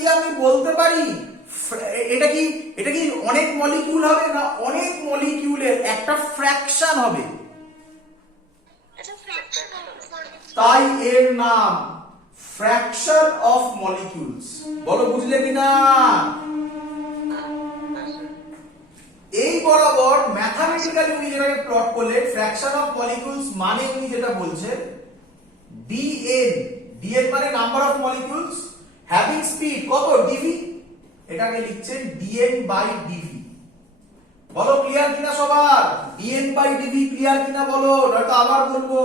কি আমি বলতে পারি এটা কি অনেক মলিকিউল হবে না অনেক মলিকিউলের একটা ফ্র্যাকশন হবে? তাই এর নাম ফ্র্যাকশন অফ মলিকিউলস। বলো বুঝলে কিনা? এই বরাবর ম্যাথমেটিক্যালি উনি যেটাকে প্লট করলে ফ্র্যাকশন অফ মলিকিউলস মানে উনি যেটা বলছেন dn মানে number of molecules having speed কত dv, এটাকে লিখছেন dn বাই dv। বলো ক্লিয়ার কিনা সবার? dn বাই dv ক্লিয়ার কিনা বলো, নয়তো আবার বলবো।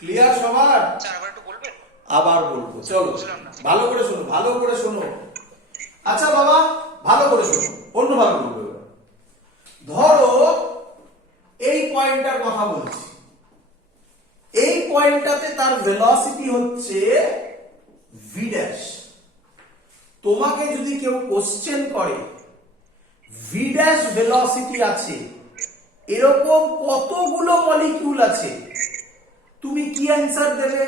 ক্লিয়ার সবার? আবার বলবো, চলো ভালো করে শোনো, ভালো করে শোনো। আচ্ছা বাবা ভালো করে শোনো, অন্যভাবে বলবো। ধরো এই পয়েন্টটার কথা বলছি, এই পয়েন্টটাতে তার ভেলোসিটি হচ্ছে v ড্যাশ। তোমাকে যদি কেউ কোশ্চেন করে v ড্যাশ ভেলোসিটি আছে, এরকম কতগুলো মলিকিউল আছে, তুমি কি অ্যানসার দেবে?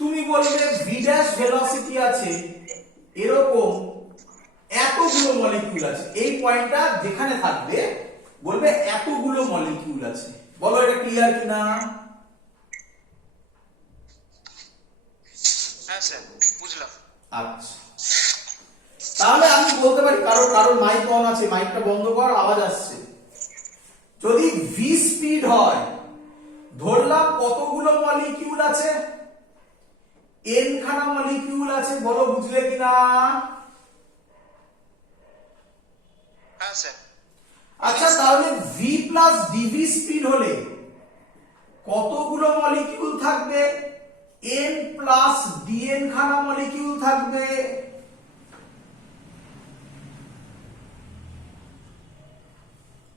তুমি বলবে v ড্যাশ ভেলোসিটি আছে এরকম এতগুলো মলিকিউল আছে। এই পয়েন্টটা যেখানে থাকবে বলবে এতগুলো মলিকিউল আছে। বলো এটা ক্লিয়ার কিনা? হ্যাঁ স্যার বুঝলাম। আচ্ছা, তাহলে আমি বলতে পারি, কারোর মাইক অন আছে, মাইকটা বন্ধ কর, আওয়াজ আসছে। যদি v স্পিড হয়, ধরলাম কতগুলো মলিকিউল আছে? n খানা মলিকিউল আছে। বলো বুঝলে কিনা? হ্যাঁ স্যার। আচ্ছা তাহলে v প্লাস dv স্পিড হলে কতগুলো মলিকিউল থাকবে? n প্লাস dn খানা মলিকিউল থাকবে।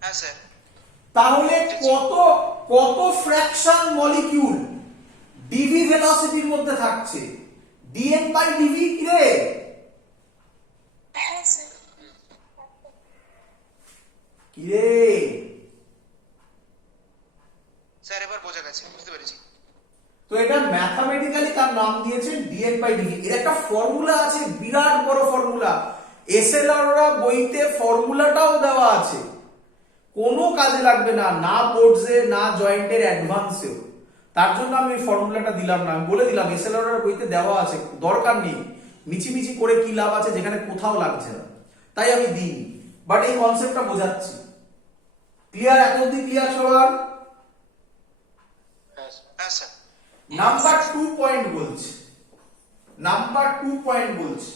হ্যাঁ স্যার। তাহলে কত ফ্র্যাকশন মলিকিউল dv ভেলোসিটির মধ্যে থাকছে? dn বাই dv কি রে? হ্যাঁ স্যার। কি রে? স্যার এবার বোঝা গেছে, বুঝতে পেরেছি। তো এটা ম্যাথমেটিক্যালি তার নাম দিয়েছে dn বাই dv। এর একটা ফর্মুলা আছে, বিরাট বড় ফর্মুলা। এসএলআররা বইতে ফর্মুলাটাও দেওয়া আছে, কোনো কাজে লাগবে না, না বোর্ডসে না জয়েন্টের অ্যাডভান্সেও। তার জন্য আমি ফর্মুলাটা দিলাম না, আমি বলে দিলাম এসএলআর বইতে দেওয়া আছে, দরকার নেই মিছিমিছি করে কি লাভ আছে যেখানে কোথাও লাগছে না, তাই আমি দিই। বাট এই কনসেপ্টটা বোঝাচ্ছি। ক্লিয়ার? এত অবধি ক্লিয়ার সবার? হ্যাঁ স্যার। নাম্বার 2 পয়েন্ট বলছে, নাম্বার 2 পয়েন্ট বলছে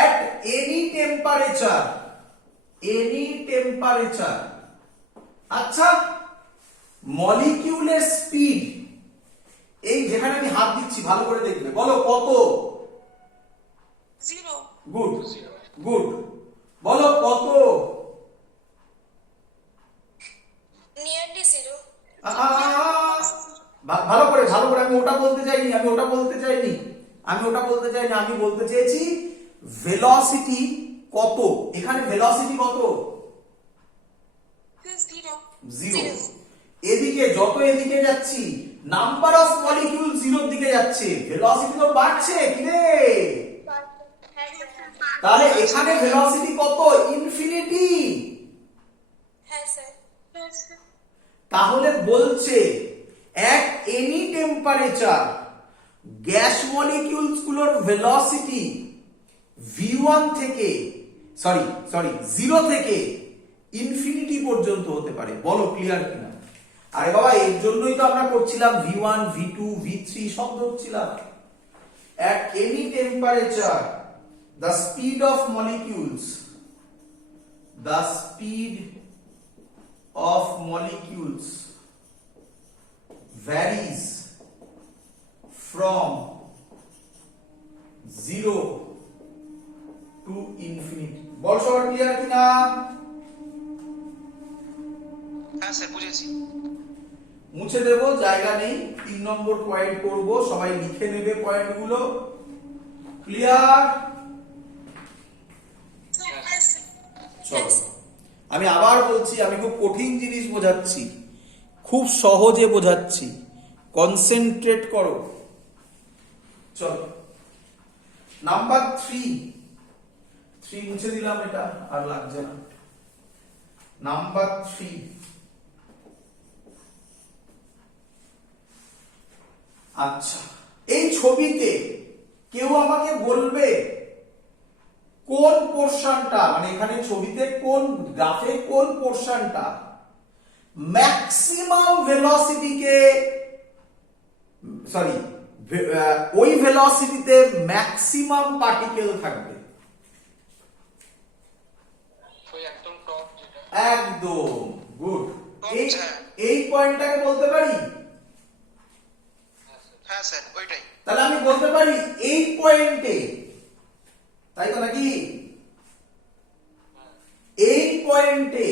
at any temperature, any temperature, আচ্ছা মলিকিউলের স্পিড, এই যেখানে আমি হাত দিচ্ছি ভালো করে দেখবে, বলো কত? 0। Good good. বলো কত? নিয়ারলি 0। ভালো করে আমি ওটা বলতে চাইনি, আমি বলতে চেয়েছি ভেলোসিটি কত। এখানে ভেলোসিটি কত? 0। এদিকে যত এদিকে যাচ্ছি নাম্বার অফ মলিকিউল 0 দিকে যাচ্ছে, ভেলোসিটি তো বাড়ছে কি রে? তাহলে এখানে ভেলোসিটি কত? ইনফিনিটি। হ্যাঁ স্যার। তাহলে বলছে at any temperature gas molecules গুলোর ভেলোসিটি v1 থেকে সরি 0 থেকে ইনফিনিটি পর্যন্ত হতে পারে। বলো ক্লিয়ার কিনা? আরে বাবা এর জন্যই তো আমরা করছিলাম v1 v2 v3 সব ধরছিলাম। at any temperature the speed of molecules varies from 0 to infinity। বল সবার ক্লিয়ার কিনা? হ্যাঁ স্যার বুঝেছি। মুছে দেব, জায়গা নেই। 3 নম্বর পয়েন্ট করব, সবাই লিখে নেবে পয়েন্টগুলো। ক্লিয়ার? চলো আমি আবার বলছি, আমি খুব কঠিন জিনিস বোঝাচ্ছি, খুব সহজে বোঝাচ্ছি, কনসেন্ট্রেট করো। চলো নাম্বার 3 মুছে দিলাম, এটা আর লাগছে না। নাম্বার 3, আচ্ছা এই ছবিতে কেউ আমাকে বলবে কোন পোরশনটা, মানে এখানে ছবিতে কোন গ্রাফে কোন পোরশনটা ম্যাক্সিমাম ভেলোসিটিকে, সরি ওই ভেলোসিটিতে ম্যাক্সিমাম পার্টিকেল থাকবে। ওই একদম টপ যেটা। একদম গুড। এই পয়েন্টটাকে বলতে পারি, হ্যাঁ স্যার ওইটাই। তাহলে আমি বলতে পারি এই পয়েন্টে, তাই তো নাকি? এই পয়েন্টে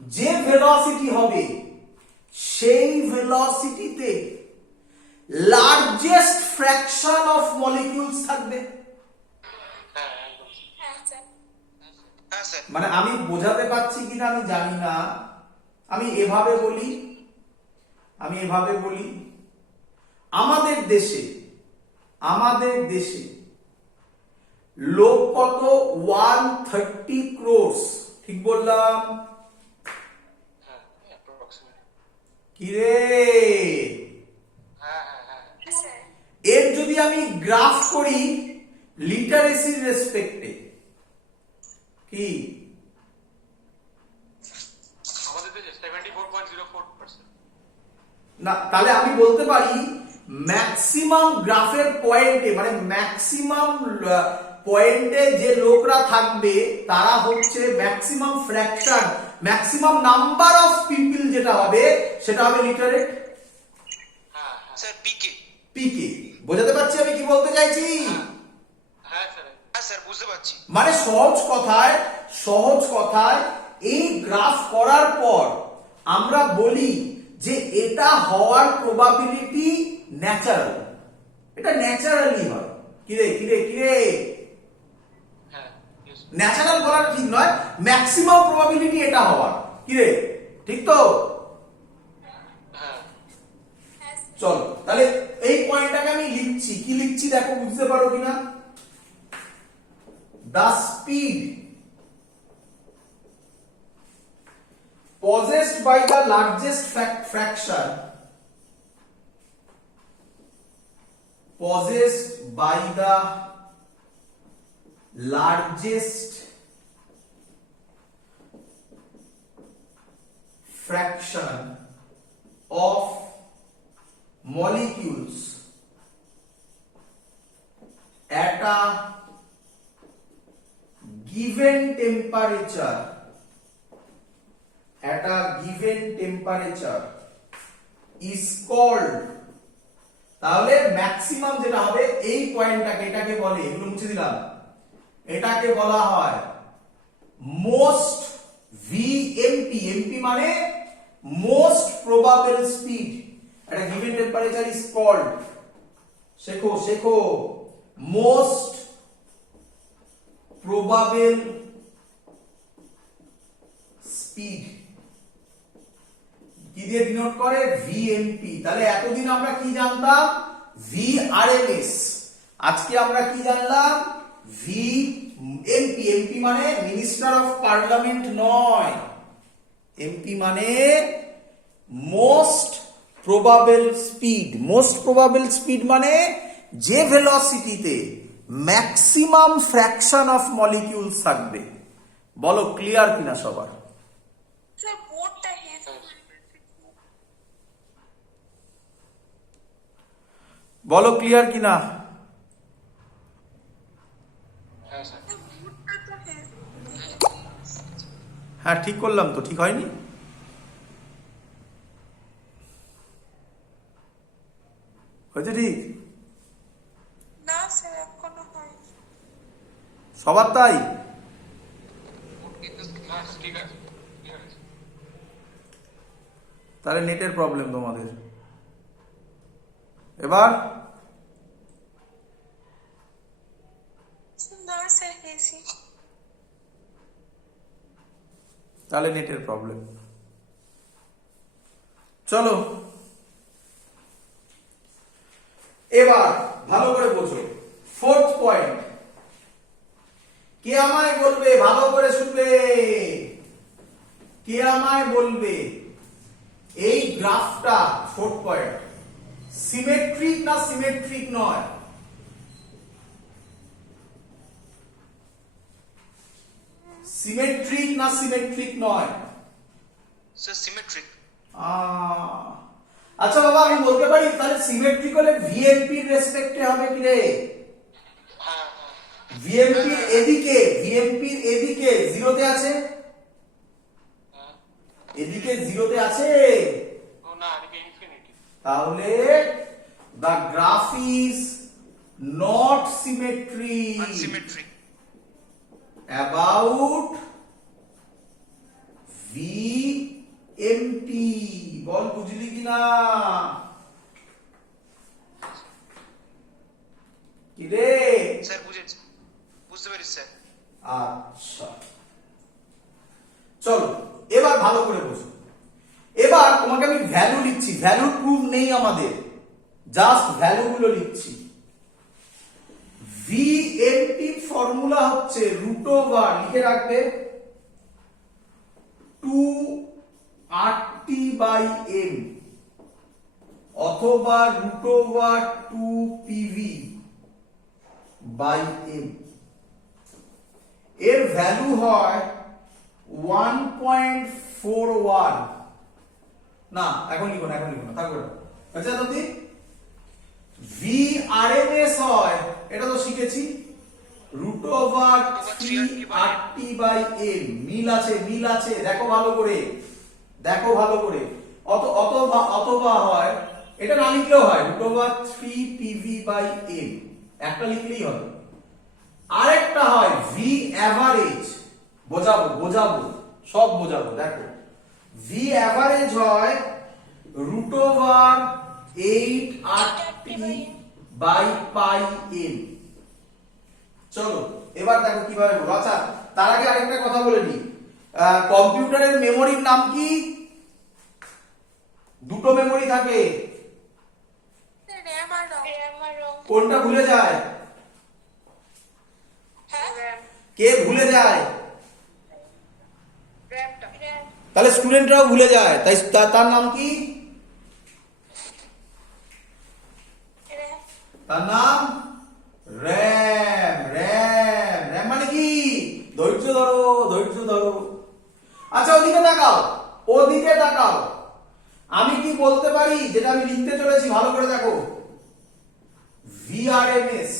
যে ভেলোসিটি হবে সেই ভেলোসিটিতে লার্জেস্ট ফ্র্যাকশন অফ মলিকিউলস থাকবে। হ্যাঁ একদম। হ্যাঁ স্যার। হ্যাঁ স্যার। মানে আমি বোঝাতে পারছি কিনা আমি জানি না, আমি এভাবে বলি, আমাদের দেশে লোক কত? 130 crores, ঠিক বললাম? হ্যাঁ অ্যাপ্রক্সিমেট। কি রে, হ্যাঁ হ্যাঁ হ্যাঁ। হ্যাঁ স্যার। এর যদি আমি গ্রাফ করি লিটারেসির রেসপেক্টে, কি আমাদের দেশে 74.04%। না, তাহলে আমি বলতে পারি ম্যাক্সিমাম গ্রাফের পয়েন্টে, মানে ম্যাক্সিমাম পয়েন্টে যে লোকরা থাকবে তারা হচ্ছে maximum fraction, maximum number of people যেটা হবে সেটা হবে লিটারেট হ্যাঁ হ্যাঁ। স্যার পিকে। পিকে। বোঝাতে পারছি আমি কি বলতে চাইছি? হ্যাঁ স্যার। হ্যাঁ স্যার বুঝতে পারছি। মানে সহজ কথায় এই গ্রাফ করার পর আমরা বলি যে এটা হওয়ার প্রবাবিলিটি ন্যাচারাল, এটা ন্যাচারালি হয়। কিরে হ্যাঁ yes. ন্যাচারাল বলাটা ঠিক নয়, ম্যাক্সিমাম প্রবাবিলিটি এটা হওয়ার। কিরে ঠিক তো? হ্যাঁ হ্যাঁ স্যার। চলো তাহলে এই পয়েন্টটাকে আমি লিখছি, কি লিখছি দেখো বুঝতে পারো কিনা। The speed possessed by the largest fraction, possessed by the largest fraction of molecules at a given temperature, is called, তাহলে ম্যাক্সিমাম যেটা হবে এই পয়েন্টটাকে, এটাকে বলে, এগুলো মুছে দিলাম, এটাকে বলা হয় মোস্ট ভিএমপি। এমপি মানে most probable speed at a given temperature is called, শেখো মোস্ট প্রবাবল স্পিড কি দিয়ে ডিনোট করে? ভিএমপি। তাহলে এতদিন আমরা কি জানতাম? ভিআরএমএস। আজকে আমরা কি জানলাম? ভিএমপি। এমপি মানে মিনিস্টার অফ পার্লামেন্ট নয়, এমপি মানে most probable speed. Most probable speed মানে যে ভেলোসিটিতে ম্যাক্সিমাম ফ্র্যাকশন অফ মলিকিউলস থাকবে। বলো ক্লিয়ার কিনা সবার? স্যার বোর্ডটা হেজ। বলো ক্লিয়ার কিনা? হ্যাঁ স্যার। বোর্ডটা তো হেজ। হ্যাঁ ঠিক করলাম তো, ঠিক হয়নি? হয়েছে ঠিক? না স্যার এখনো হয়নি। সবার তাই? হ্যাঁ ঠিক আছে। তাহলে নেটের প্রবলেম তোমাদের। এবার না স্যার হেজি। তাহলে নেটের প্রবলেম। চলো এবার ভালো করে বোঝো, ফোর্থ পয়েন্ট। কে আমায় বলবে, ভালো করে শুনবে, কে আমায় বলবে এই গ্রাফটা, ফোর্থ পয়েন্ট, সিমেট্রিক না সিমেট্রিক নয়? সিমেট্রিক না সিমেট্রিক নয়? Sir symmetric. আচ্ছা বাবা, আমি বলতে পারি তাহলে সিমেট্রিক হলে ভিএমপি এর রেসপেক্টে হবে কি রে? হ্যাঁ ভিএমপি এদিকে, ভিএমপি এদিকে জিরোতে আছে, হ্যাঁ। এদিকে জিরোতে আছে, ও না, এদিকে ইনফিনিটি। তাহলে the graph is not symmetric আনসিমেট্রিক। about VMP। বল বুঝলি কিনা? কি রে? স্যার বুঝেছি, বুঝতে পেরেছি স্যার। আচ্ছা, চলো এবার ভালো করে বোঝো। এবার তোমাকে আমি ভ্যালু লিখছি, ভ্যালু প্রুফ নেই আমাদের, জাস্ট ভ্যালু গুলো লিখছি। ভিএমপি ফর্মুলা হচ্ছে রুট ওভার, লিখে রাখবে, 2RT/m অথবা রুট ওভার 2PV/m। এর ভ্যালু হয় 1.41। না এখন লিখো না, এখন লিখো না, থাকবে না। আচ্ছা দাদি, VRMS হয়, এটা তো শিখেছি, রুট ওভার 3RT/m। মিল আছে, মিল আছে, দেখো ভালো করে, দেখো ভালো করে। অথবা হয়, এটা না লিখলেও হয়, রুট ওভার 3PV/m, একটা লিখলেই হবে। আরেকটা হয় ভি অ্যাভারেজ, বোঝাবো বোঝাবো সব বোঝাবো, দেখো ভি অ্যাভারেজ হয় রুট ওভার 8RT/πm। চলো এবার দেখো কিভাবে বলো। আচ্ছা তার আগে আরেকটা কথা বলে নি, কম্পিউটারের মেমোরির নাম কি? দুটো মেমোরি থাকে, র্যাম আর রম। কোনটা ভুলে যায়? হ্যাঁ, কে ভুলে যায়? র্যামটা। তাহলে স্টুডেন্টরাও ভুলে যায়, তাই তার নাম কি? তার নাম র্যাম। র্যাম, র্যাম মানে কি? ধৈর্য ধরো, ধৈর্য ধরো। আচ্ছা ওদিকে তাকাও, ওদিকে তাকাও। আমি কি বলতে পারি, যেটা আমি লিখতে চলেছি, ভালো করে দেখো, VRMS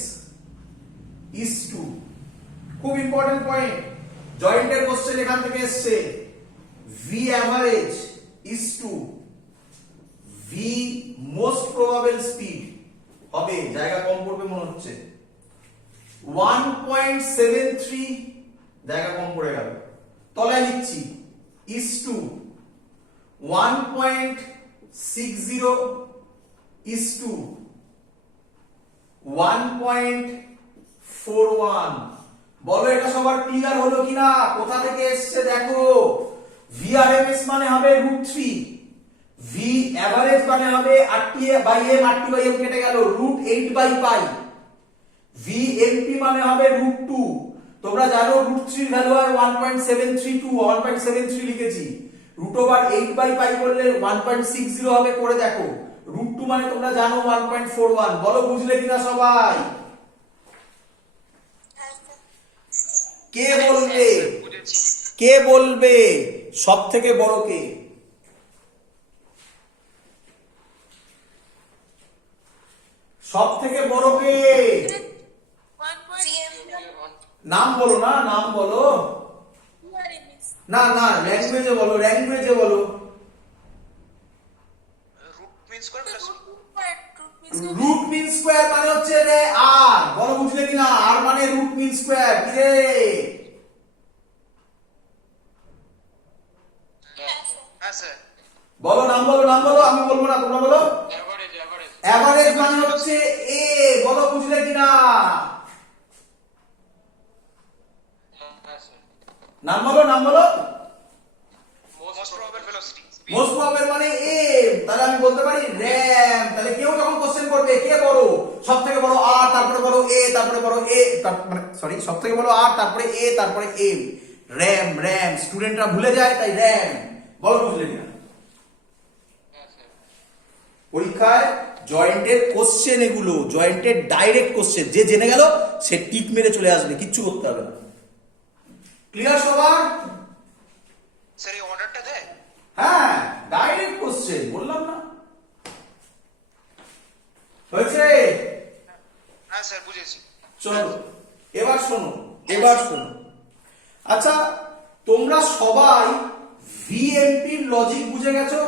is to, খুব ইম্পর্টেন্ট পয়েন্ট, জয়েন্টের কোশ্চেন এখান থেকে এসছে, V average is to V most probable speed হবে, জায়গা কম পড়বে মনে হচ্ছে, 1.73, জায়গা কম পড়ে গেল, তলায় লিখছি, is to 1.60 is to 1.41। বলো এটা সবার ক্লিয়ার হলো কিনা? কোথা থেকে এসছে দেখো, VRMS মানে হবে √3, V অ্যাভারেজ মানে হবে RT/m, RT/m কেটে গেল, √8/π, VMP মানে হবে √2। তোমরা জানো √3 এর ভ্যালু হয় 1.732, 1.73 লিখেছি, √8/π করলে 1.60 হবে, করে দেখো, √2 মানে তোমরা জানো 1.41। বলো বুঝলে কিনা সবাই? কে বলবে, বুঝেছি। কে বলবে সব থেকে বড় কে? সব থেকে বড় কে? নাম বলো না, নাম বলো না, না ল্যাঙ্গুয়েজে বলো, ল্যাঙ্গুয়েজে বলো। Root mean square plus root mean square মানে হচ্ছে রে আর, বলো বুঝলে কিনা? আর মানে রুট মিন স্কয়ার, কি রে? হ্যাঁ স্যার। বলো, নাম বলো, নাম বলো, আমি বলবো না, তোমরা বলো। এভারেজ এভারেজ অ্যাভারেজ মানে হচ্ছে এ, বলো বুঝলে কিনা? হ্যাঁ স্যার। নাম বলো, নাম বলো। Most probable velocity. Most probable মানে এ, তাহলে আমি বলতে পারি র্যাম। তাহলে কেউ যখন কোশ্চেন করবে কে বড়, এ, তারপরে বড় এ, মানে সরি সব থেকে বড় আর, তারপরে এ, তারপরে এম। র্যাম, র্যাম স্টুডেন্টরা ভুলে যায়, তাই র্যাম। বলো বুঝলে না? হ্যাঁ স্যার। পরীক্ষায় জয়েন্টের কোশ্চেন, এগুলো জয়েন্টের ডাইরেক্ট কোশ্চেন, যে জেনে গেল সে টিক মেরে চলে আসবে, কিচ্ছু করতে হবে না। ক্লিয়ার সবার? স্যার এই অর্ডারটা দেয়? হ্যাঁ, ডাইরেক্ট কোশ্চেন, বললাম না? হয়েছে? হ্যাঁ স্যার বুঝেছি। চলো এবার শোনো, এবার শোনো। আচ্ছা, তোমরা সবাই ভিএমপির লজিক বুঝে গেছো?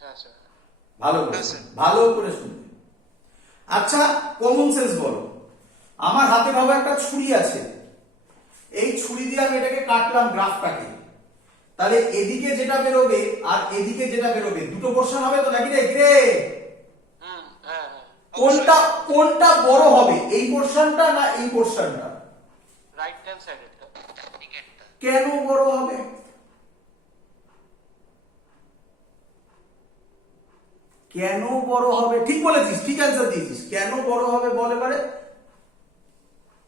হ্যাঁ স্যার। ভালো করে, হ্যাঁ, স্যার। ভালো করে শুনবে। আচ্ছা, কমন সেন্স বলো। আমার হাতে ভাবো একটা ছুরি আছে, এই ছুরি দিয়ে আমি এটাকে কাটলাম গ্রাফটাকে, তাহলে এদিকে যেটা বেরোবে আর এদিকে যেটা বেরোবে দুটো পোর্শন হবে তো, নাকি রে? কিরে, হুম, হ্যাঁ হ্যাঁ। কোনটা কোনটা বড় হবে, এই পোর্শনটা না এই পোর্শনটা? রাইট হ্যান্ড সাইডেরটা। কেন বড় হবে? কেন বড় হবে? ঠিক বলেছিস, ঠিক অ্যান্সার দিয়েছিস। কেন বড় হবে বল এবারে।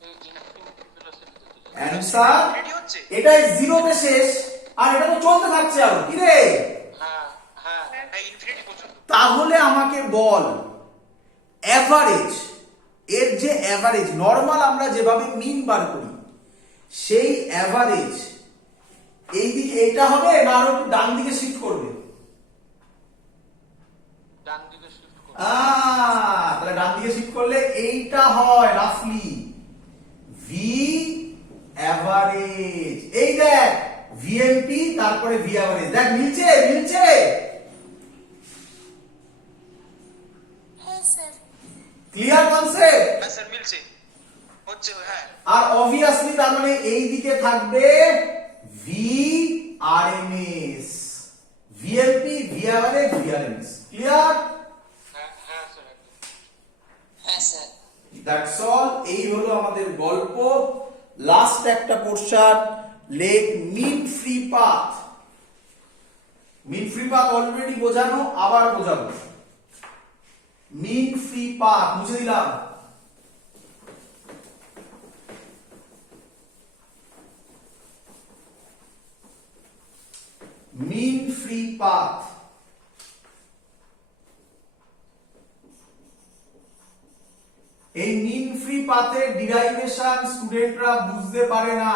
এই ইনফিনিটি ভেলোসিটিতে তো যায়। অ্যান্সার, রেডি হচ্ছে? এটাই জিরোতে শেষ আর এটা তো চলতে থাকছে আরো, কি রে? হ্যাঁ হ্যাঁ। হ্যাঁ ইনফিনিটি পর্যন্ত। তাহলে আমাকে বল, অ্যাভারেজ, এর যে অ্যাভারেজ নরমাল আমরা যেভাবে মিন বার করি, সেই অ্যাভারেজ এই দিকে এটা হবে না আরো একটু ডান দিকে শিফট করবে? ডান দিকে শিফট করো। তাহলে ডান দিকে শিফট করলে এইটা হয় রাফলি ভি অ্যাভারেজ। এই দেখ ভিএমপি তারপরে ভি অ্যাভারেজ, দেখ মিলছে, মিলছে। হ্যাঁ স্যার। Clear concept? হ্যাঁ স্যার মিলছে, হচ্ছে হ্যাঁ। আর অবভিয়াসলি তার মানে এই দিকে থাকবে V RMS, VMP V average V RMS. Clear? হ্যাঁ হ্যাঁ স্যার একদম। হ্যাঁ স্যার। That's all. এই হলো আমাদের গল্প। লাস্ট একটা portion, let mean free path. Mean free path already বোঝানো, আবার বোঝাবো। মিন ফ্রি পাথ মুছে দিলাম। মিন ফ্রি পাথ, এই মিন ফ্রি পাথের ডিরাইভেশন স্টুডেন্টরা বুঝতে পারে না।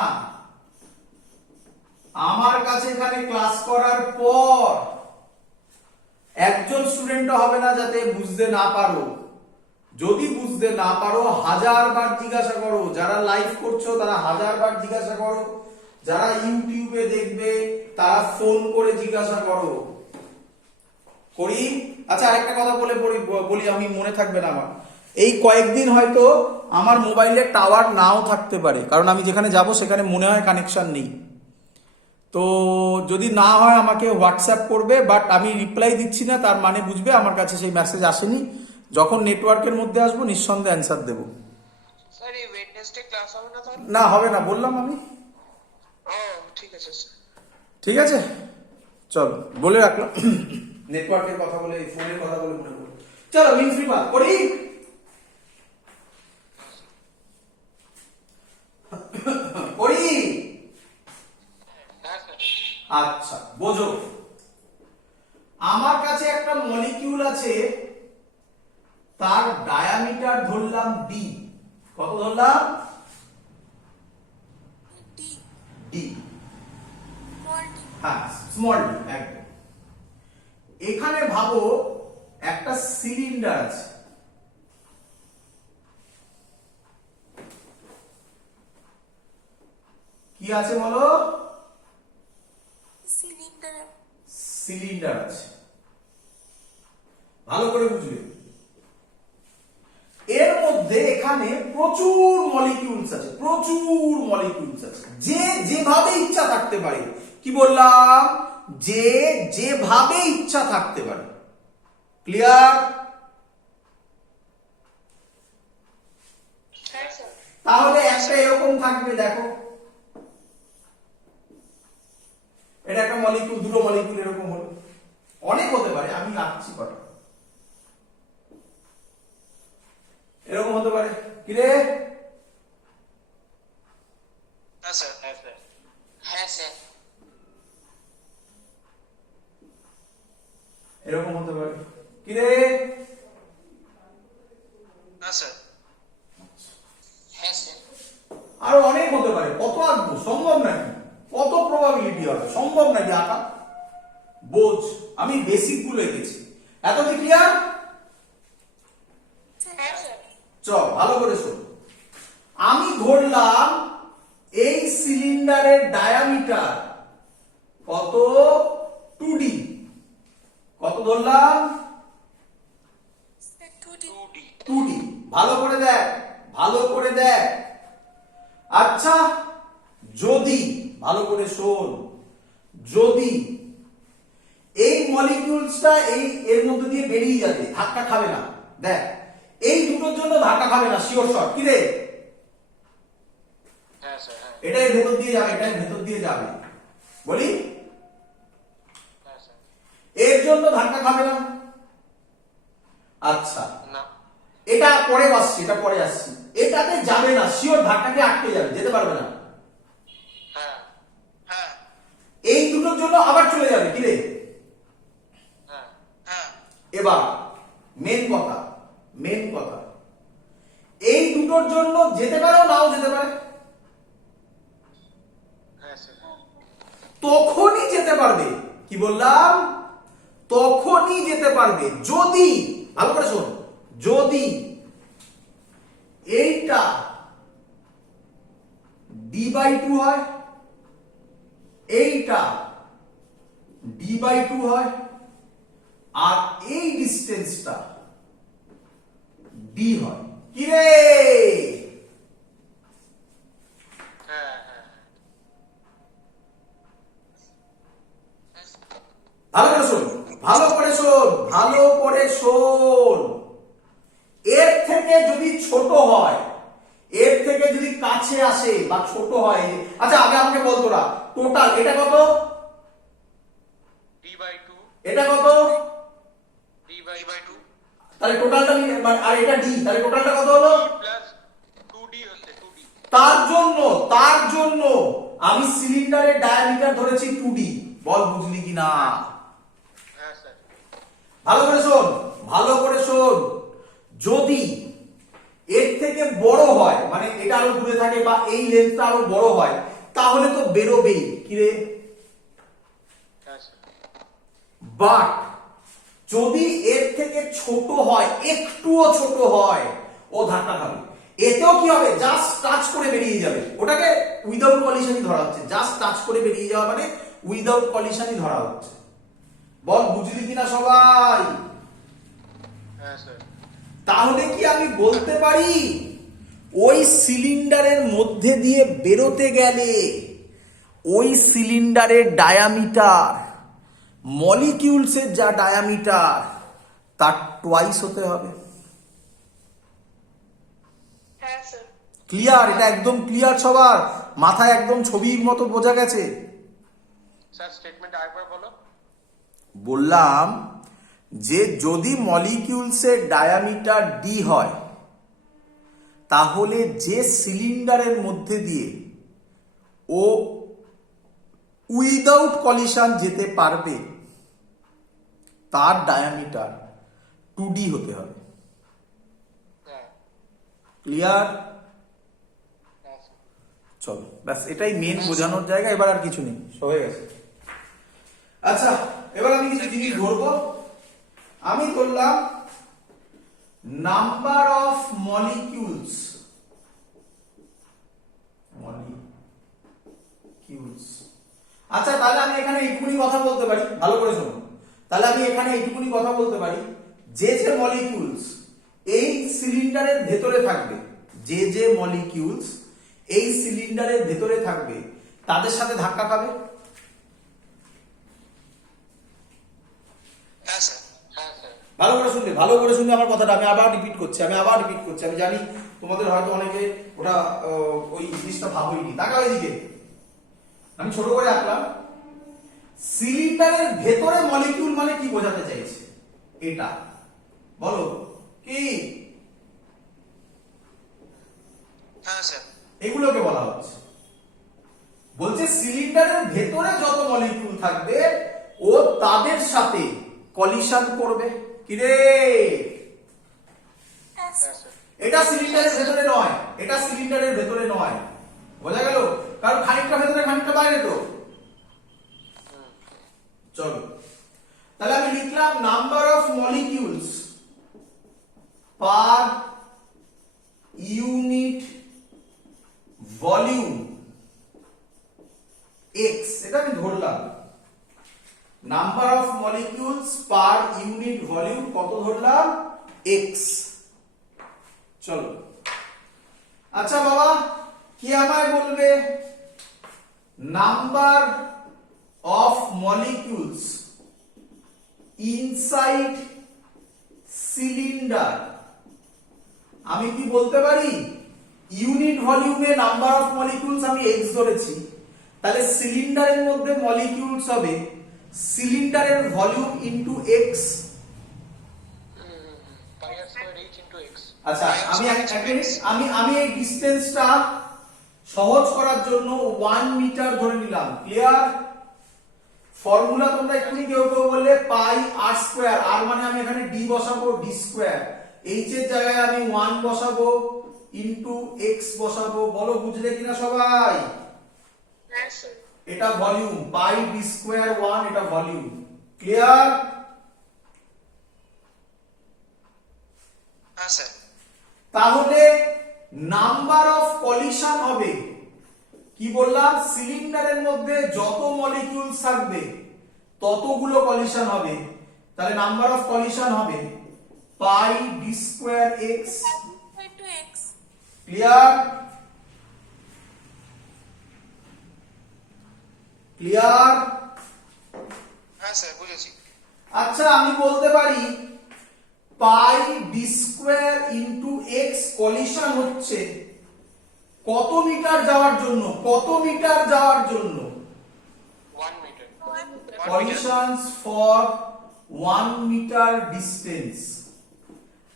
আমার কাছে এখানে ক্লাস করার পর একজন স্টুডেন্ট হবে না যাতে বুঝতে না পারো। যদি বুঝতে না পারো 1000 বার জিজ্ঞাসা করো, যারা লাইভ করছো তারা 1000 বার জিজ্ঞাসা করো, যারা ইউটিউবে দেখবে তারা ফোন করে জিজ্ঞাসা করো। করি? আচ্ছা আরেকটা কথা বলি, আমি মনে থাকবে না আমার, এই কয়েকদিন হয়তো আমার মোবাইলে টাওয়ার নাও থাকতে পারে, কারণ আমি যেখানে যাব সেখানে মনে হয় কানেকশন নেই। তো যদি না হয় আমাকে হোয়াটসঅ্যাপ করবে, বাট আমি রিপ্লাই দিচ্ছি না তার মানে বুঝবে আমার কাছে সেই মেসেজ আসেনি। যখন নেটওয়ার্কের মধ্যে আসবো নিঃসন্দেহে অ্যান্সার দেবো। স্যার এই ওয়েডনেসডে ক্লাস হবে না তাহলে? না হবে না, বললাম আমি। ও ঠিক আছে স্যার। ঠিক আছে, চলো বলে রাখলাম। নেটওয়ার্কের কথা বলে, ফোনের কথা বলে মনে করো। চলো মিন ফ্রি পাথ করি। করি? হ্যাঁ স্যার। আচ্ছা বোঝো, আমার কাছে একটা মলিকিউল আছে, তার ডায়ামিটার ধরলাম ডি। কত ধরলাম? ডি। ডি। Small D. হ্যাঁ স্মল ডি একদম। এখানে ভাবো একটা সিলিন্ডার আছে, কি আছে বলো? সিলিন্ডার। সিলিন্ডার আছে। ভালো করে বুঝবে, এর মধ্যে এখানে প্রচুর মলিকিউলস আছে, প্রচুর মলিকিউলস আছে, যে যেভাবে ইচ্ছা থাকতে পারে। কি বললাম? যে যেভাবে ইচ্ছা থাকতে পারে। ক্লিয়ার? হ্যাঁ স্যার। তাহলে একটা এরকম থাকবে, দেখো এটা একটা মলিকিউল, দুটো মলিকিউল এরকম হলো, অনেক হতে পারে, আমি আঁকছি কটা। হতে পারে, কি রে? হ্যাঁ স্যার। হ্যাঁ স্যার। হ্যাঁ স্যার। এরকম হতে পারে, কি রে? হ্যাঁ স্যার। হ্যাঁ স্যার। আরো অনেক হতে পারে। কত আঁকবো? সম্ভব নাকি? কত প্রবাবিলিটি হবে? সম্ভব নাকি আঁকা? বোঝ, আমি বেসিক গুলো এঁকেছি। এত কি ক্লিয়ার? হ্যাঁ স্যার। চল ভালো করে শোন। আমি ধরলাম এই সিলিন্ডারের ডায়ামিটার কত? 2D। কত ধরলাম? 2D। 2D। ভালো করে দেখ, ভালো করে দেখ। আচ্ছা, যদি, ভালো করে শোন, যদি এই মলিকিউলসটা এর মধ্যে দিয়ে বেরিয়ে যাবে, ধাক্কা খাবে না, দেখ এই দুটোর জন্য ধাক্কা খাবে না, শিওর শট, কি রে? হ্যাঁ স্যার। হ্যাঁ। এটা এর ভেতর দিয়ে যাবে, এটা এর ভেতর দিয়ে যাবে, বলি হ্যাঁ স্যার। এর জন্য ধাক্কা খাবে না। আচ্ছা, না। এটা পরে আসছে, এটা পরে আসছি, এটাতে যাবে না, শিওর ধাক্কাকে আটকে যাবে, যেতে পারবে না। হ্যাঁ। হ্যাঁ। এই দুটোর জন্য আবার চলে যাবে, কি রে? হ্যাঁ। হ্যাঁ। এবার মেন কথা, মেন কথা, এই দুটোর জন্য যেতে পারেও নাও যেতে পারে। হ্যাঁ স্যার। তখনই যেতে পারবে, কি বললাম? তখনই যেতে পারবে যদি, ভালো করে শোন, যদি এইটা d/2 হয়, এইটা d/2 হয়, আর এই ডিসটেন্সটা d হয়, কি রে? হ্যাঁ। হ্যাঁ। ভালো করে শোন, ভালো করে শোন, ভালো করে শোন। এর থেকে যদি ছোট হয়, এর থেকে যদি কাছে আসে বা ছোট হয়, আচ্ছা আগে আমাকে বল তোরা, টোটাল এটা কত? D/2। এটা কত? D/2 তাহলে টোটালটা আর এটা ডি, তাহলে টোটালটা কত হলো? প্লাস 2D হচ্ছে 2D। তার জন্য আমি সিলিন্ডারের ডায়ামিটার ধরেছি 2D। বল বুঝলি কি না? হ্যাঁ স্যার। ভালো করে শোন, ভালো করে শোন। যদি এর থেকে বড় হয়, মানে এটা আরো দূরে থাকে বা এই লেন্থটা আরো বড় হয়, তাহলে তো বেরোবেই, কি রে? হ্যাঁ স্যার। বাট যদি এর থেকে ছোট হয়, একটুও ছোট হয়, ও ধাক্কা খাবে। এতেও কি হবে? জাস্ট টাচ করে বেরিয়ে যাবে, ওটাকে উইদাউট কলিশনই ধরা হচ্ছে। জাস্ট টাচ করে বেরিয়ে যাওয়া মানে উইদাউট কলিশনই ধরা হচ্ছে। বল বুঝলি কিনা সবাই? হ্যাঁ স্যার। তাহলে কি আমি বলতে পারি ওই সিলিন্ডারের মধ্যে দিয়ে বেরোতে গেলে ওই সিলিন্ডারের ডায়ামিটার, মলিকিউলসের যা ডায়ামিটার, তার টোয়াইস হতে হবে? হ্যাঁ স্যার। ক্লিয়ার? এটা একদম ক্লিয়ার সবার মাথায়, একদম ছবির মতো বোঝা গেছে? স্যার স্টেটমেন্ট আরেকবার বলো। বললাম যে যদি মলিকিউলসের ডায়ামিটার ডি হয়, তাহলে যে সিলিন্ডারের মধ্যে দিয়ে ও উইদাউট কলিশন যেতে পারবে, তার ডায়ামিটার 2D হতে হবে। হ্যাঁ। ক্লিয়ার? হ্যাঁ স্যার। চলো ব্যাস, এটাই মেন বোঝানোর জায়গা, এবার আর কিছু নেই, সব হয়ে গেছে। আচ্ছা, এবার আমি কিছু জিনিস ধরবো। আমি ধরলাম নাম্বার অফ মলিকিউলস, আচ্ছা তাহলে আমি এখানে এইটুকুনি কথা বলতে পারি, ভালো করে শোনো। তাহলে আমি এখানে এইটুকুনি কথা বলতে পারি, যে যে মলিকিউলস এই সিলিন্ডারের ভেতরে থাকবে, যে যে মলিকিউলস এই সিলিন্ডারের ভেতরে থাকবে, তাদের সাথে ধাক্কা খাবে। হ্যাঁ স্যার। হ্যাঁ স্যার। ভালো করে শুনবে, ভালো করে শুনবে আমার কথাটা। আমি আবার রিপিট করছি, আমি জানি তোমাদের হয়তো অনেকে ওটা ওই জিনিসটা ভাবইনি। তাকাও এদিকে, আমি ছোট করে আঁকলাম। সিলিন্ডারের ভেতরে মলিকিউল মানে কি বোঝাতে চাইছে? এটা বলো কি? হ্যাঁ স্যার এগুলোকে বলা হচ্ছে। বলছে সিলিন্ডারের ভেতরে যত মলিকিউল থাকবে ও তাদের সাথে কলিশন করবে। কি রে, হ্যাঁ স্যার এটা সিলিন্ডারের ভেতরে নয়, এটা সিলিন্ডারের ভেতরে নয়, বোঝা গেল? কারণ খানিকটা ভেতরে খানিকটা বাইরে তো। চলো তাহলে আমি লিখলাম number of molecules per unit volume x, এটা আমি ধরলাম। Number of molecules per unit volume কত ধরলাম? x। চলো আচ্ছা বাবা, কি আমায় বলবে number of molecules inside cylinder? আমি কি বলতে পারি ইউনিট ভলিউমে নাম্বার অফ মলিকিউলস আমি x ধরেছি, তাহলে সিলিন্ডারের মধ্যে মলিকিউলস হবে সিলিন্ডারের volume into x। pi r square h into x আচ্ছা আমি এই ডিসটেন্সটা সহজ করার জন্য 1 মিটার ধরে নিলাম। ক্লিয়ার? ফর্মুলা তোমরা এক্ষুনি কেউ কেউ বললে পাই আর স্কয়ার, আর মানে আমি এখানে ডি বসাবো, ডি স্কয়ার। এইচ এর জায়গায় আমি 1 বসাবো ইনটু x বসাবো। বলো বুঝলে কিনা সবাই? হ্যাঁ স্যার এটা ভলিউম, পাই ডি স্কয়ার 1, এটা ভলিউম। ক্লিয়ার? হ্যাঁ স্যার তাহলে নাম্বার অফ কলিশন হবে, কি বললাম, সিলিন্ডারের মধ্যে যত মলিকিউল থাকবে ততগুলো কলিশন হবে। তাহলে নাম্বার অফ কলিশন হবে pi D square X. Clear? Clear? হ্যাঁ স্যার বুঝেছি। আচ্ছা আমি বলতে পারি pi D square into X collision হচ্ছে কত মিটার যাওয়ার জন্য? কত মিটার যাওয়ার জন্য? 1 meter collisions for 1 metre distance.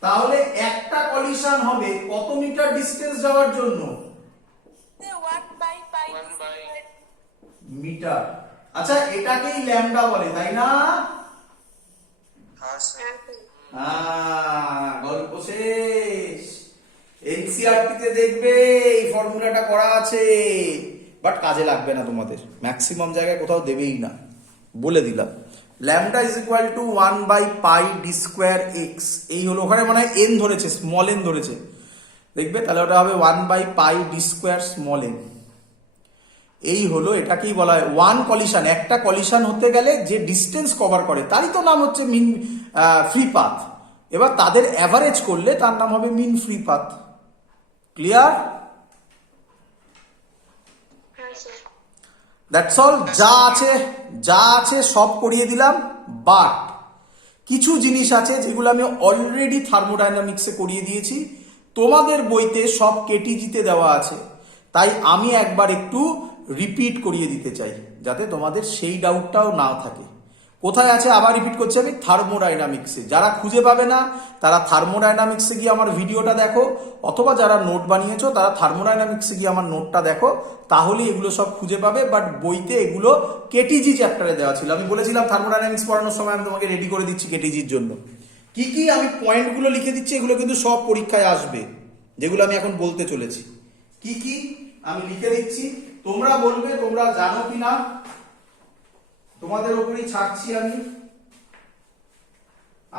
তাহলে একটা কলিশন হবে কত মিটার ডিসটেন্স যাওয়ার জন্য? 1 by মিটার। আচ্ছা এটাকেই ল্যামডা বলে, তাই না? হ্যাঁ স্যার গল্প শেষ। এনসিইআরটি তে দেখবে এই ফর্মুলাটা করা আছে, বাট কাজে লাগবে না তোমাদের, ম্যাক্সিমাম জায়গায় কোথাও দেবেই না, বলে দিলাম। Lambda is equal to 1 by pi d square x. এই হলো, ওখানে মনে হয় এন ধরেছে, স্মল এন ধরেছে, দেখবে তাহলে ওটা হবে 1 by pi d square small n. এই হলো, এটাকেই বলা হয় ওয়ান কলিশন। একটা কলিশন হতে গেলে যে ডিস্টেন্স কভার করে তারই তো নাম হচ্ছে মিন ফ্রি পাথ। এবার তাদের অ্যাভারেজ করলে তার নাম হবে মিন ফ্রি পাথ। ক্লিয়ার? হ্যাঁ স্যার দ্যাটস অল। যা আছে সব করিয়ে দিলাম, বাট কিছু জিনিস আছে যেগুলো আমি অলরেডি থার্মোডাইনামিক্সে করিয়ে দিয়েছি, তোমাদের বইতে সব কেটিজিতে দেওয়া আছে, তাই আমি একবার একটু রিপিট করিয়ে দিতে চাই যাতে তোমাদের সেই ডাউটটাও না থাকে। কোথায় আছে আবার রিপিট করছি আমি? থার্মোডাইনামিক্সে। যারা খুঁজে পাবে না তারা থার্মোডাইনামিক্সে গিয়ে আমার ভিডিওটা দেখো, অথবা যারা নোট বানিয়েছো তারা থার্মোডাইনামিক্সে গিয়ে আমার নোটটা দেখো, তাহলে এগুলো সব খুঁজে পাবে। বাট বইতে এগুলো কেটিজি চ্যাপ্টারে দেওয়া ছিল। আমি বলেছিলাম থার্মোডাইনামিক্স পড়ানোর সময় আমি তোমাকে রেডি করে দিচ্ছি কেটিজির জন্য। কি কি আমি পয়েন্টগুলো লিখে দিচ্ছি, এগুলো কিন্তু সব পরীক্ষায় আসবে, যেগুলো আমি এখন বলতে চলেছি। কি কি আমি লিখে দিচ্ছি, তোমরা বলবে তোমরা জানো কিনা, তোমাদের উপরেই ছাড়ছি আমি।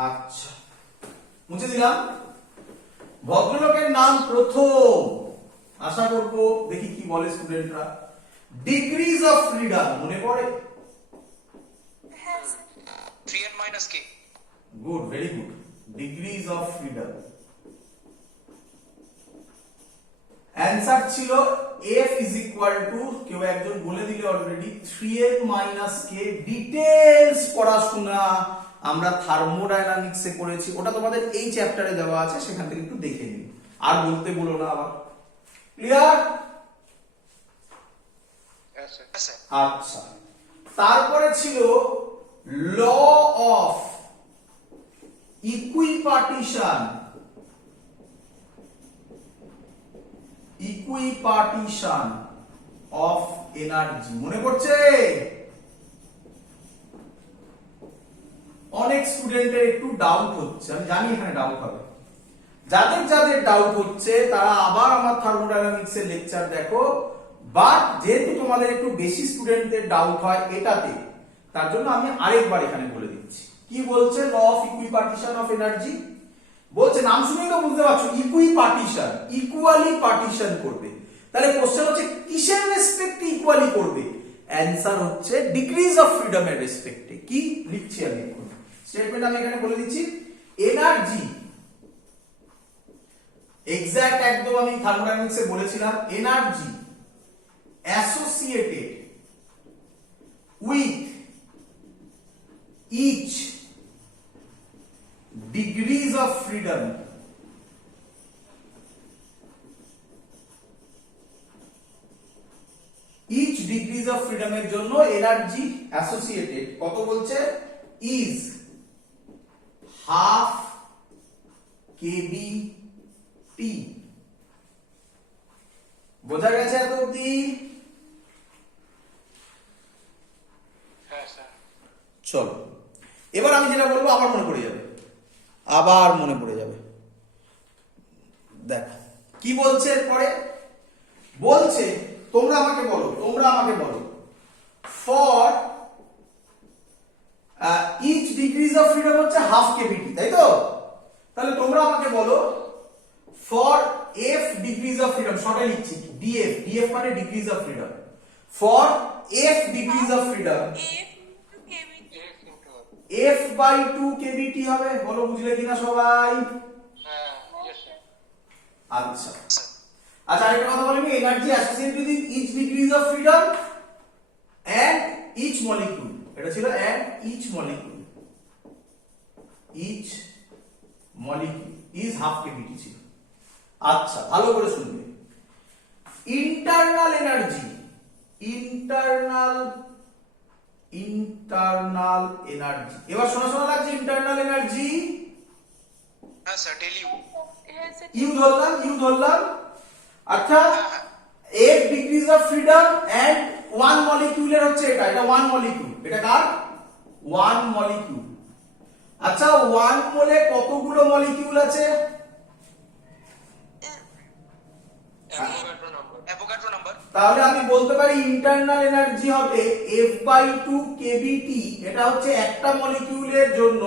আচ্ছা মুছে দিলাম। ভদ্রলোকের নাম প্রথম, আশা করবো দেখি কি বলে স্টুডেন্টরা। ডিগ্রিজ অফ ফ্রিডম মনে পড়ে? 3n minus k good, very good. Degrees of freedom answer ছিল f ইজ ইকুয়াল টু, কেউ একজন বলে দিলে already, 3n minus k। Details পড়াশোনা আমরা থার্মোডাইনামিক্সে করেছি, ওটা তোমাদের এই চ্যাপ্টারে দেওয়া আছে, সেখান থেকে একটু দেখে নিন, আর বলতে বলো না আবার। ক্লিয়ার? yes sir হ্যাঁ স্যার আচ্ছা, তারপরে ছিল law of equipartition. Equipartition of energy. মনে পড়ছে? অনেক স্টুডেন্টের একটু ডাউট হচ্ছে, আমি জানি এখানে ডাউট হবে। যাদের যাদের ডাউট হচ্ছে তারা আবার আমার থার্মোডাইনামিক্স এর লেকচার দেখো। বাট যেহেতু তোমাদের একটু বেশি স্টুডেন্টদের ডাউট হয় এটাতে, তার জন্য আমি আরেকবার এখানে বলে দিচ্ছি। কি বলছে ল অফ ইকুইপার্টিশন অফ এনার্জি? বলছে, নাম শুনেই তো বুঝতে পারছো, ইকুইপার্টিশন, ইকুয়ালি পার্টিশন করবে। তাহলে কোশ্চেন হচ্ছে কিসের রেসপেক্টে ইকুয়ালি করবে? অ্যানসার হচ্ছে ডিগ্রিজ অফ ফ্রিডমের রেসপেক্টে। কি লিখছি আমি এখন? স্টেটমেন্ট আমি এখানে বলে দিচ্ছি। এনার্জি এক্সাক্ট একদম আমি থার্মোডাইনামিক্সে বলেছিলাম, energy associated with each degrees of freedom each degrees of ফ্রিডমের জন্য এনার্জি অ্যাসোসিয়েটেড কত বলছে? Is half K B T. বোঝা গেছে এত অব্দি? হ্যাঁ স্যার। চলো এবার আমি যেটা বলবো আবার মনে পড়ে যাবে, আবার মনে পড়ে যাবে। দেখো কি বলছে এরপরে। বলছে তোমরা আমাকে বলো for each degrees of freedom হচ্ছে হাফ কেভিটি, তাই তো? তাহলে তোমরা আমাকে বলো for F degrees of freedom, শর্টে লিখছি ডিএফ, ডিএফ মানে degrees of freedom. For F degrees of freedom F by 2 KBT হবে। বলো বুঝলে কিনা সবাই? হ্যাঁ, yes sir. আচ্ছা আচ্ছা, আরেকটা কথা বলি, energy associated with each degrees of freedom and each molecule. এটা ছিল and each molecule, each molecule is half KBT ছিল। আচ্ছা ভালো করে শুনবে। ইন্টারনাল এনার্জি, ইন্টারনাল এনার্জি, এবার শোনা শোনা লাগছে। ইন্টারনাল এনার্জি হ্যাঁ স্যার, টেল ইউ। ইউ ধরলাম। আচ্ছা, F degrees of freedom and one মলিকিউলের হচ্ছে এটা ওয়ান মলিকিউল। এটা কার? One molecule. আচ্ছা, ওয়ান মোলে কতগুলো মলিকিউল আছে? Avogadro number. তাহলে আমি বলতে পারি ইন্টারনাল এনার্জি হবে F/2 kBT। এটা হচ্ছে একটা মলিকিউলের জন্য